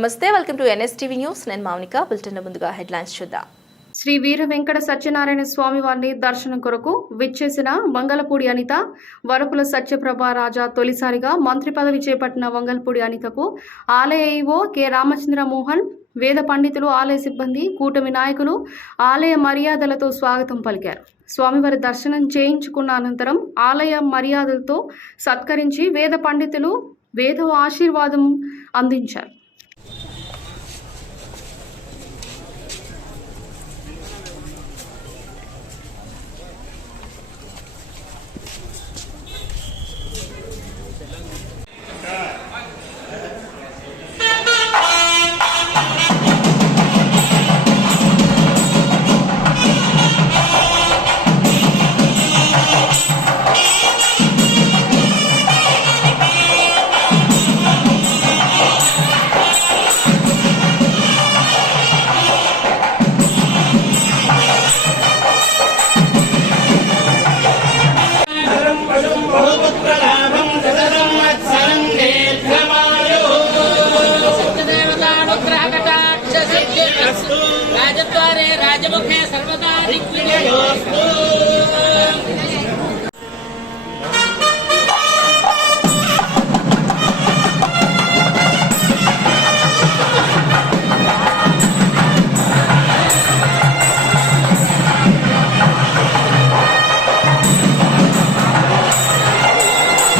నమస్తే, welcome to NSTV news. నేను Mounika. Bulletin ముందుగా హెడ్లైన్స్ చూద్దాం. శ్రీ వీర వెంకట సత్యనారాయణ స్వామి వారిని దర్శనం కొరకు విచ్చేసిన వంగలపూడి అనిత, వరపుల సత్యప్రభ రాజా తొలిసారిగా మంత్రి పదవి చేపట్టిన వంగలపూడి అనితకు ఆలయ ఈవో కె రామచంద్ర మోహన్, వేద పండితులు, ఆలయ సిబ్బంది, కూటమి నాయకులు ఆలయ మర్యాదలతో స్వాగతం పలికారు. స్వామివారి దర్శనం చేయించుకున్న అనంతరం ఆలయ మర్యాదలతో సత్కరించి వేద పండితులు వేద ఆశీర్వాదం అందించారు. राजद्वारे राजमुखे सर्व